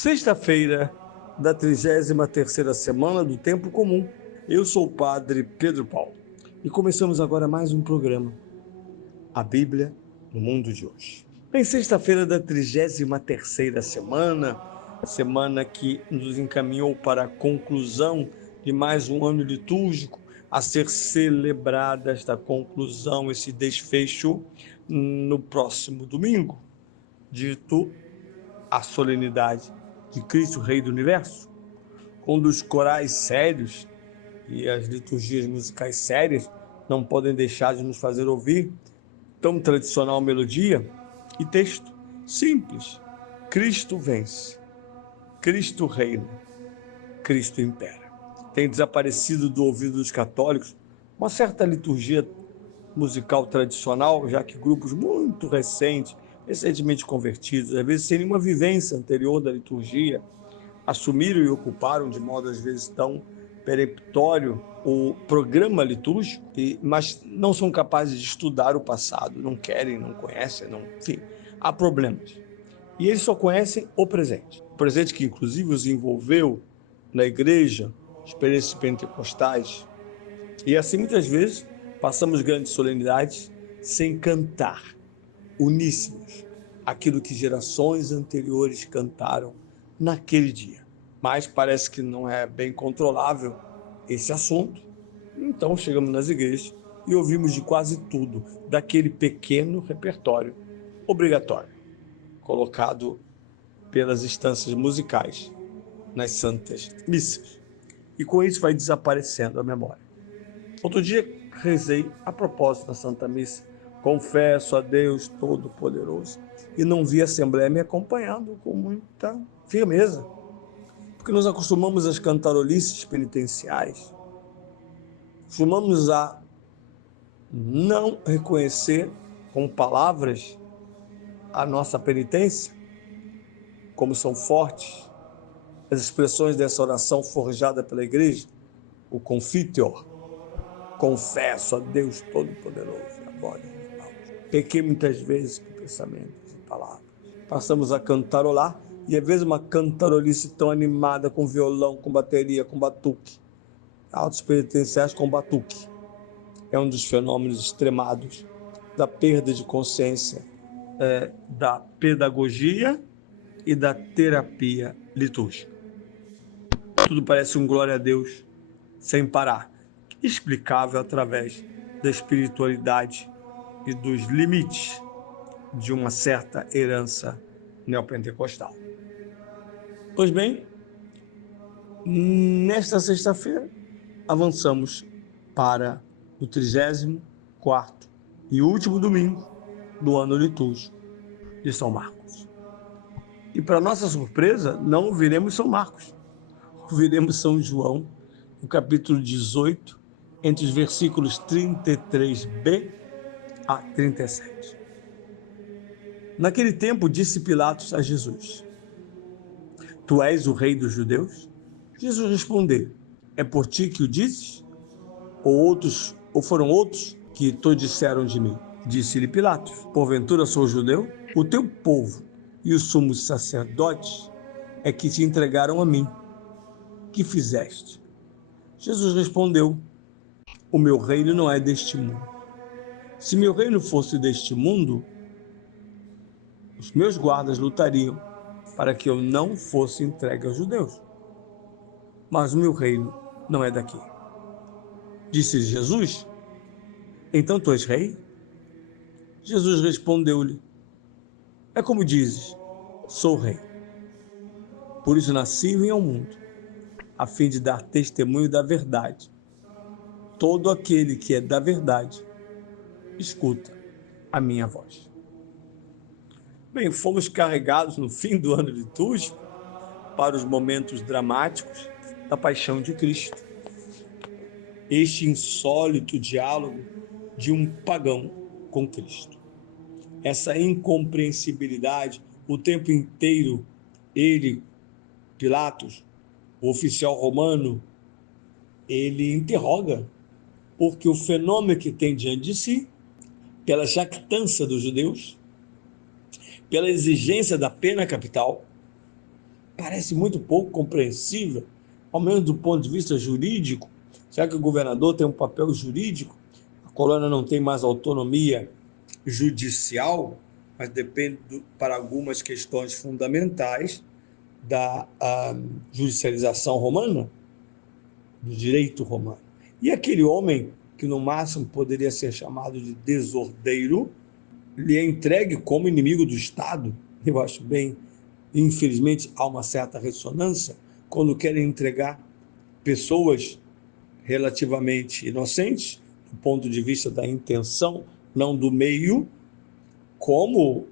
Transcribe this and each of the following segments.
Sexta-feira da 33ª semana do Tempo Comum. Eu sou o Padre Pedro Paulo e começamos agora mais um programa, a Bíblia no Mundo de Hoje. Bem, sexta-feira da 33ª semana que nos encaminhou para a conclusão de mais um ano litúrgico, a ser celebrada esta conclusão, esse desfecho, no próximo domingo, dito a solenidade de Cristo, Rei do Universo, quando os corais sérios e as liturgias musicais sérias não podem deixar de nos fazer ouvir tão tradicional melodia e texto simples: Cristo vence, Cristo reina, Cristo impera. Tem desaparecido do ouvido dos católicos uma certa liturgia musical tradicional, já que grupos muito recentemente convertidos, às vezes sem nenhuma vivência anterior da liturgia, assumiram e ocuparam de modo às vezes tão peremptório o programa litúrgico, mas não são capazes de estudar o passado, não querem, não conhecem, enfim, há problemas. E eles só conhecem o presente que inclusive os envolveu na igreja, experiências pentecostais. E assim muitas vezes passamos grandes solenidades sem cantar, uníssimos, aquilo que gerações anteriores cantaram naquele dia. Mas parece que não é bem controlável esse assunto. Então chegamos nas igrejas e ouvimos de quase tudo daquele pequeno repertório obrigatório, colocado pelas instâncias musicais nas santas missas. E com isso vai desaparecendo a memória. Outro dia rezei a propósito da Santa Missa: confesso a Deus Todo-Poderoso, e não vi a Assembleia me acompanhando com muita firmeza, porque nos acostumamos às cantarolices penitenciais, acostumamos a não reconhecer com palavras a nossa penitência, como são fortes as expressões dessa oração forjada pela Igreja, o Confiteor: confesso a Deus Todo-Poderoso, agora e nos maus. Pequei muitas vezes com pensamentos e palavras. Passamos a cantarolar, e às vezes uma cantarolice tão animada, com violão, com bateria, com batuque. Autos penitenciais com batuque é um dos fenômenos extremados da perda de consciência, da pedagogia e da terapia litúrgica. Tudo parece um glória a Deus sem parar, explicável através da espiritualidade e dos limites de uma certa herança neopentecostal. Pois bem, nesta sexta-feira avançamos para o 34º e último domingo do ano litúrgico de São Marcos. E para nossa surpresa, não ouviremos São Marcos, ouviremos São João, no capítulo 18, entre os versículos 33b a 37. Naquele tempo disse Pilatos a Jesus: Tu és o rei dos judeus? Jesus respondeu: É por ti que o dizes? Ou foram outros que te disseram de mim? Disse-lhe Pilatos: Porventura sou judeu? O teu povo e os sumos sacerdotes é que te entregaram a mim. Que fizeste? Jesus respondeu: O meu reino não é deste mundo. Se meu reino fosse deste mundo, os meus guardas lutariam para que eu não fosse entregue aos judeus. Mas o meu reino não é daqui. Disse Jesus: Então tu és rei? Jesus respondeu-lhe: É como dizes, sou rei. Por isso nasci e vim ao mundo, a fim de dar testemunho da verdade. Todo aquele que é da verdade, escuta a minha voz. Bem, fomos carregados no fim do ano litúrgico para os momentos dramáticos da paixão de Cristo. Este insólito diálogo de um pagão com Cristo. Essa incompreensibilidade, o tempo inteiro, ele, Pilatos, o oficial romano, ele interroga, porque o fenômeno que tem diante de si, pela jactância dos judeus, pela exigência da pena capital, parece muito pouco compreensível, ao menos do ponto de vista jurídico. Será que o governador tem um papel jurídico? A colônia não tem mais autonomia judicial, mas depende para algumas questões fundamentais da judicialização romana, do direito romano. E aquele homem, que no máximo poderia ser chamado de desordeiro, lhe é entregue como inimigo do Estado. Eu acho bem, infelizmente, há uma certa ressonância quando querem entregar pessoas relativamente inocentes, do ponto de vista da intenção, não do meio, como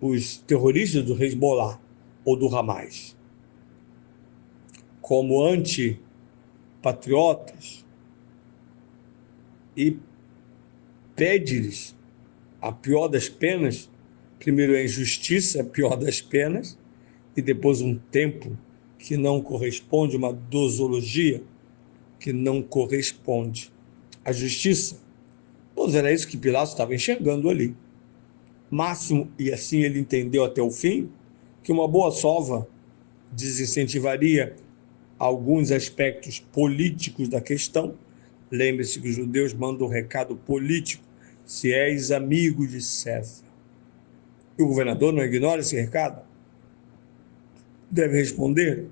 os terroristas do Hezbollah ou do Hamas, como antipatriotas, e pede-lhes a pior das penas, primeiro a injustiça, a pior das penas, e depois um tempo que não corresponde, uma dosologia que não corresponde à justiça. Pois era isso que Pilatos estava enxergando ali. Máximo, e assim ele entendeu até o fim, que uma boa sova desincentivaria alguns aspectos políticos da questão. Lembre-se que os judeus mandam um recado político: se és amigo de César. E o governador não ignora esse recado, deve responder,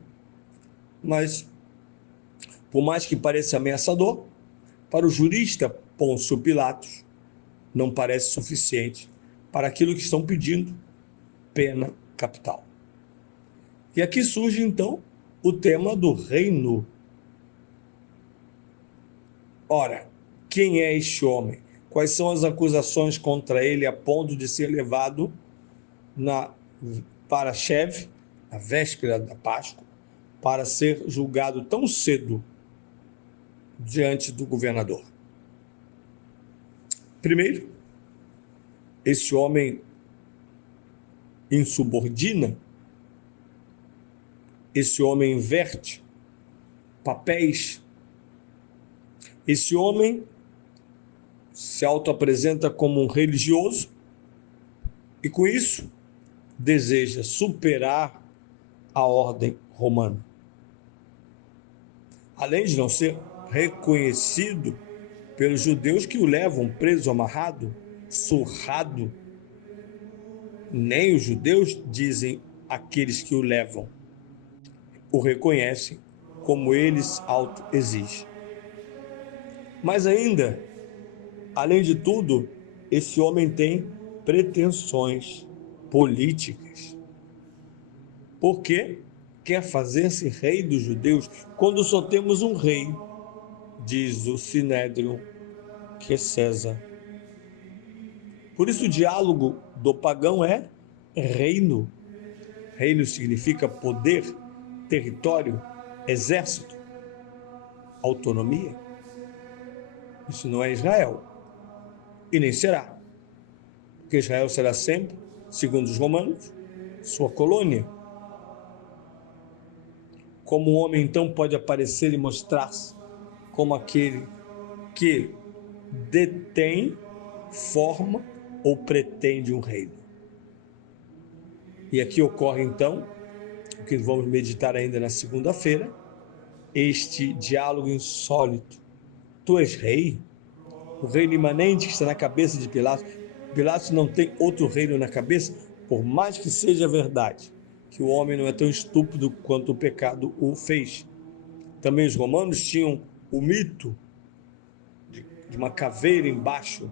mas, por mais que pareça ameaçador, para o jurista Pôncio Pilatos, não parece suficiente para aquilo que estão pedindo, pena capital. E aqui surge, então, o tema do reino. Ora, quem é este homem? Quais são as acusações contra ele a ponto de ser levado para Cheve, na véspera da Páscoa, para ser julgado tão cedo diante do governador? Primeiro, esse homem insubordina, esse homem inverte papéis, esse homem se autoapresenta como um religioso e, com isso, deseja superar a ordem romana. Além de não ser reconhecido pelos judeus que o levam preso, amarrado, surrado, nem os judeus, dizem aqueles que o levam, o reconhecem como eles auto-exigem. Mas ainda, além de tudo, esse homem tem pretensões políticas. Porque quer fazer-se rei dos judeus quando só temos um rei, diz o Sinédrio, que é César. Por isso o diálogo do pagão é reino. Reino significa poder, território, exército, autonomia. Isso não é Israel. E nem será. Porque Israel será sempre, segundo os romanos, sua colônia. Como um homem então pode aparecer e mostrar-se como aquele que detém, forma ou pretende um reino? E aqui ocorre então o que vamos meditar ainda na segunda-feira, este diálogo insólito. Tu és rei? O reino imanente que está na cabeça de Pilatos. Pilatos não tem outro reino na cabeça, por mais que seja verdade que o homem não é tão estúpido quanto o pecado o fez. Também os romanos tinham o mito de uma caveira embaixo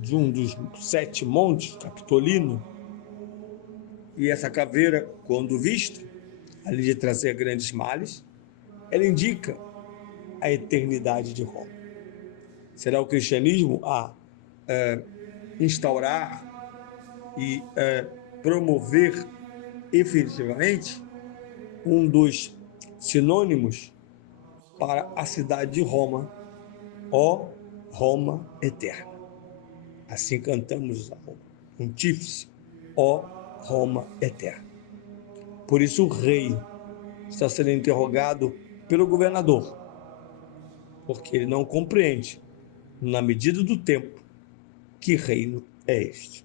de um dos 7 montes, Capitolino. E essa caveira, quando vista, além de trazer grandes males, ela indica a eternidade de Roma. Será o cristianismo a instaurar e promover efetivamente um dos sinônimos para a cidade de Roma, ó Roma eterna. Assim cantamos um tífice, ó Roma eterna. Por isso o rei está sendo interrogado pelo governador, porque ele não compreende, na medida do tempo, que reino é este.